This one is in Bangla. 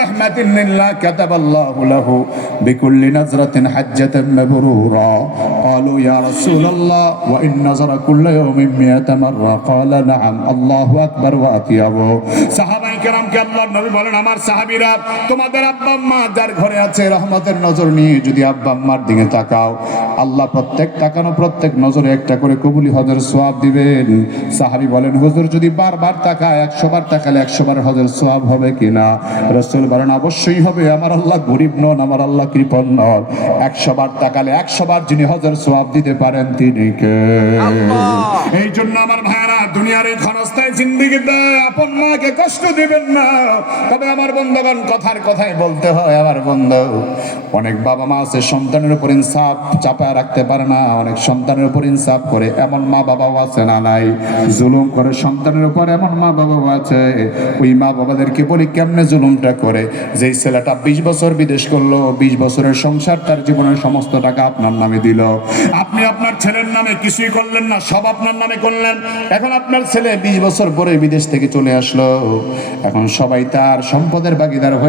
রাহমাতুল্লাহ কাতাবাল্লাহু লাহু বিকুল্লি নাজরাতিন হাজ্জাতান মাবরুরা ক্বালু ইয়া রাসূলুল্লাহ ওয়া ইন নাযারা কুল্লা ইয়াওমিন মিয়াতা মাররা ক্বালা নাআম আল্লাহু আকবার ওয়া আতিয়াবু। সাহাবায়ে কেরামকে আল্লাহর নবী বলেন, আমার সাহাবীরা, তোমাদের আব্বা আম্মা যার ঘরে আছে রহমতের নজর নিয়ে যদি আব্বা আম্মার দিকে তাকাও, আল্লাহ প্রত্যেক তাকানো প্রত্যেক নজরে একটা করে কবুলি হজের সওয়াব দিবেন। সাহাবী বলেন, হুজুর যদি বারবার তাকায় 100 বার তাকালে 100 বার হজের সওয়াব হবে কিনা? রাসূল বলেন, অবশ্যই হবে। আমার আল্লাহ গরীব নন, আমার আল্লাহ কৃপণ নন। 100 বার তাকালে 100 বার যিনি হজের সওয়াব দিতে পারেন তিনি কে? এই জন্য আমার ভাইরা, দুনিয়ার এই ক্ষণস্থায়ী জিন্দেগিতে আপন মাকে কষ্ট দিবেন না। তবে আমার বন্ধুগণ, কথার কথাই বলতে হয়, আমার বন্ধু, অনেক বাবা মা আছে সন্তানের উপর ইনসাফ চাপায় রাখতে পারে না। অনেক সন্তানের উপর ইনসাফ করে এমন মা বাবাও আছে না নাই? জুলুম করে সন্তানের উপর এমন মা বাবাও আছে। ওই মা বাবাদেরকে বলি, কেমনে জুলুমটা করে? যেই ছেলেটা 20 বছর বিদেশ করলো, 20 বছরের সংসার, তার জীবনের সমস্ত টাকা আপনার নামে দিল। আপনি আপনার ছেলের নামে কিছুই করলেন না, সব আপনার নামে করলেন। এখন আপনার ছেলে 20 বছর পরে বিদেশ থেকে চলে আসলো, এখন সবাই তার সম্পদের ভাগীদার হয়ে